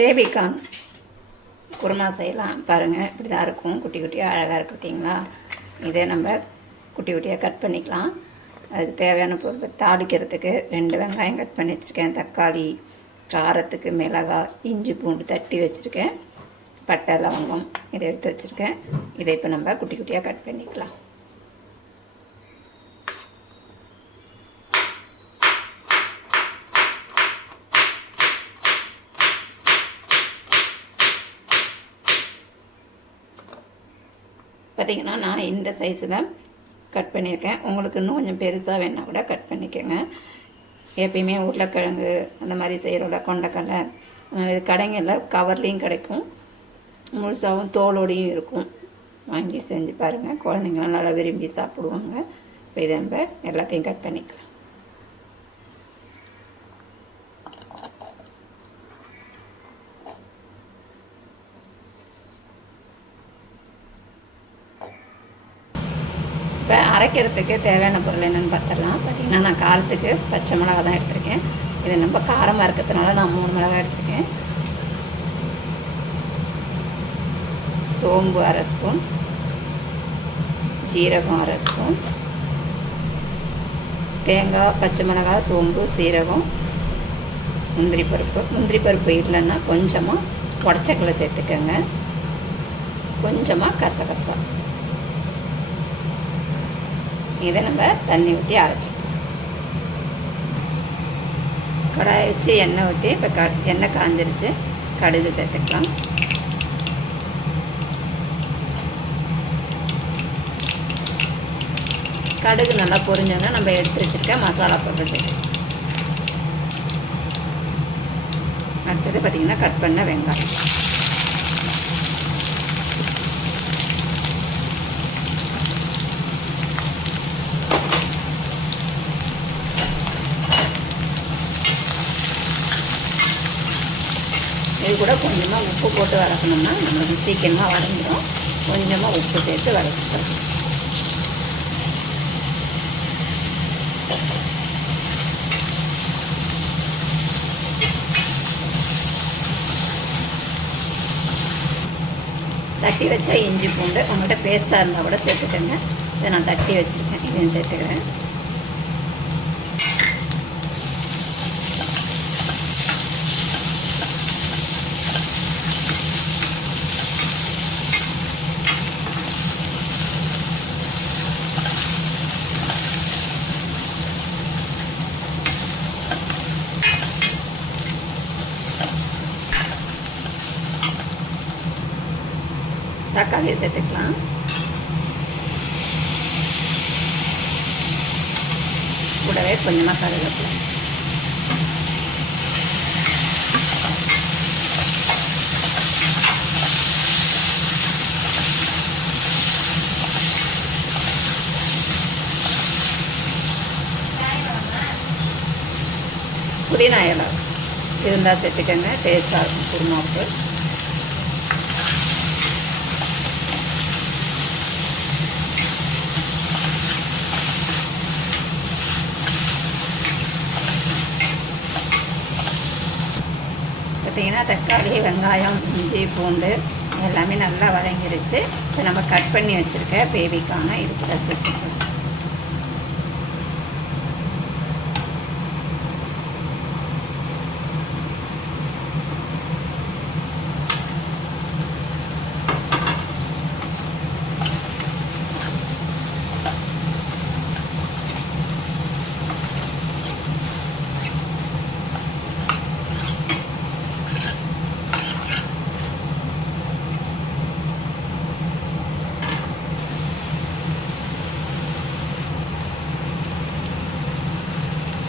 Baby corn kurma செய்யலாம் பாருங்கள். இப்படி தான் இருக்கும், குட்டி குட்டியாக அழகாக இருக்குது பார்த்தீங்களா. இதே நம்ம குட்டி குட்டியாக கட் பண்ணிக்கலாம். அதுக்கு தேவையான பொருள் தாளிக்கிறதுக்கு 2 வெங்காயம் கட் பண்ணி வச்சுருக்கேன், தக்காளி, காரத்துக்கு மிளகாய், இஞ்சி பூண்டு தட்டி வச்சுருக்கேன், பட்டை லவங்கம் இதை எடுத்து வச்சுருக்கேன். இதை இப்போ நம்ம குட்டி குட்டியாக கட் பண்ணிக்கலாம். பார்த்திங்கன்னா நான் இந்த சைஸில் கட் பண்ணியிருக்கேன். உங்களுக்கு இன்னும் கொஞ்சம் பெருசாக வேணால் கூட கட் பண்ணிக்கோங்க. எப்பயுமே உருளைக்கிழங்கு அந்த மாதிரி செய்கிறோம்ல, கொண்டைக்கடலை, இது கடைங்களில் கவர்லேயும் கிடைக்கும், முழுசாகவும் தோலோடையும் இருக்கும். வாங்கி செஞ்சு பாருங்கள், குழந்தைங்களாம் நல்லா விரும்பி சாப்பிடுவாங்க. இப்போ இதை நம்ம எல்லாத்தையும் கட் பண்ணிக்கலாம். இப்போ அரைக்கிறதுக்கு தேவையான பொருள் என்னென்னு பார்த்துடலாம். பார்த்திங்கன்னா நான் காரத்துக்கு பச்சை மிளகா தான் எடுத்திருக்கேன். இது நம்ம காரமாக இருக்கிறதுனால நான் 3 மிளகாய் எடுத்திருக்கேன். சோம்பு 1/2 ஸ்பூன், ஜீரகம் 1/2 ஸ்பூன், தேங்காய், பச்சை மிளகாய், சோம்பு, சீரகம், முந்திரி பருப்பு இல்லைன்னா கொஞ்சமாக உடச்சக்கடலை சேர்த்துக்கோங்க, கொஞ்சமாக கசகசா. இதை நம்ம தண்ணி ஊற்றி அரைச்சிக்கலாம். கடாயை வச்சு எண்ணெய் ஊற்றி இப்போ எண்ணெய் காஞ்சிருச்சு, கடுகு சேர்த்துக்கலாம். கடுகு நல்லா பொரிஞ்சோன்னா நம்ம எடுத்து வச்சுருக்க மசாலா பொருள் சேர்த்து, அடுத்தது பார்த்திங்கன்னா கட் பண்ண வெங்காயம். இது கூட கொஞ்சமாக உப்பு போட்டு வதக்கணும்னா நம்மளுக்கு சீக்கிரமாக வதங்கிடும். கொஞ்சமாக உப்பு சேர்த்து வதக்கிக்கலாம். தட்டி வச்சா இஞ்சி பூண்டு உங்கள்கிட்ட பேஸ்ட்டாக இருந்தால் கூட சேர்த்துக்கோங்க. இதை நான் தட்டி வச்சுருக்கேன், இதையும் சேர்த்துக்கிறேன். தக்காளியை சேர்த்துக்கலாம். கூடவே கொஞ்சமாக கருவேப்பிலை. புதினா இலை இருந்தால் சேர்த்துக்கங்க, டேஸ்ட்டாக இருக்கும் குருமாவுக்கு. பார்த்திங்கன்னா தக்காளி, வெங்காயம், இஞ்சி பூண்டு எல்லாமே நல்லா வதங்கிருச்சு. இப்போ நம்ம கட் பண்ணி வச்சுருக்க பேபிக்கான இதுக்குள்ள சேர்த்துக்கலாம்.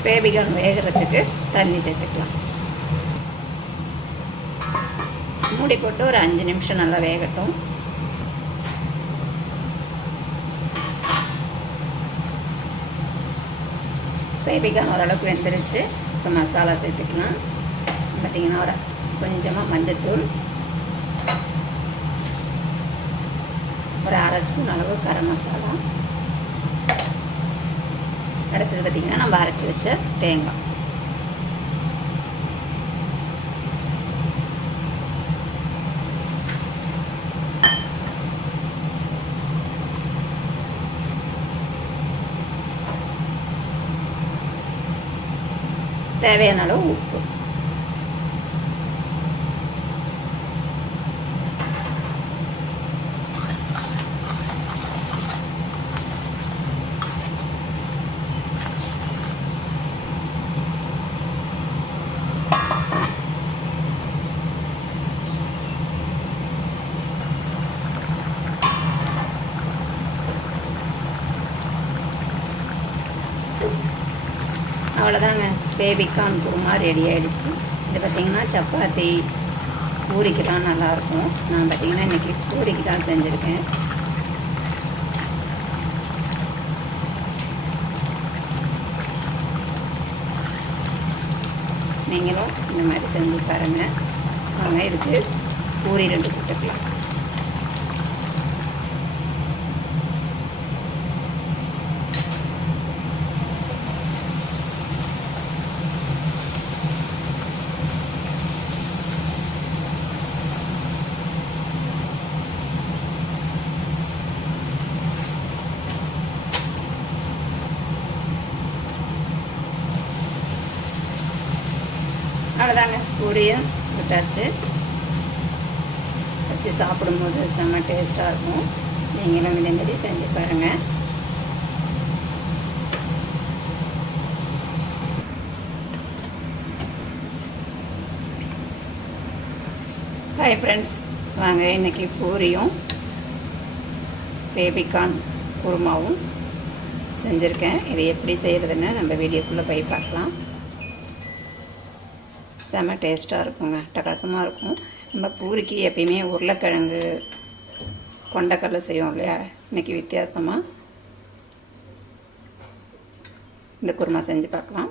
பேபிகார்ன் வேகிறதுக்கு தண்ணி சேர்த்துக்கலாம். மூடி போட்டு ஒரு 5 நிமிஷம் நல்லா வேகட்டும். பேபிகார்ன் ஓரளவுக்கு வெந்துருச்சு. இப்போ மசாலா சேர்த்துக்கலாம். பார்த்திங்கன்னா ஒரு கொஞ்சமாக மஞ்சத்தூள், ஒரு 1/2 ஸ்பூன் அளவு கரம் மசாலா, அடுத்தது பார்த்திங்கன்னா நம்ம அரைச்சி வச்ச தேங்காய், தேவையான அளவு உப்பு. அவ்வளோதாங்க, பேபிகார்ன் குருமா ரெடி ஆகிடுச்சு. இது பார்த்திங்கன்னா சப்பாத்தி பூரிக்கெலாம் நல்லாயிருக்கும். நான் பார்த்திங்கன்னா இன்றைக்கி பூரிக்கு தான் செஞ்சுருக்கேன். நீங்களும் இந்த மாதிரி செஞ்சு பாருங்கள். வாங்க இதுக்கு பூரி 2 சுட்டுக்கலாம். அவ்வளோதாங்க, பூரியும் சுட்டாச்சு. வச்சு சாப்பிடும்போது செம்ம டேஸ்ட்டாக இருக்கும். நீங்களும் இதேமாரி செஞ்சு பாருங்கள். ஹாய் ஃப்ரெண்ட்ஸ், வாங்க இன்றைக்கி பூரியும் பேபிகார்ன் குருமாவும் செஞ்சுருக்கேன். இது எப்படி செய்கிறதுன்னு நம்ம வீடியோக்குள்ளே போய் பார்க்கலாம். செம்ம டேஸ்ட்டாக இருக்குங்க, அட்டகாசமாக இருக்கும். நம்ம பூரிக்கு எப்பயுமே உருளைக்கிழங்கு கொண்டக்கடலை செய்வோம் இல்லையா, இன்றைக்கி வித்தியாசமாக இந்த குருமா செஞ்சு பார்க்கலாம்.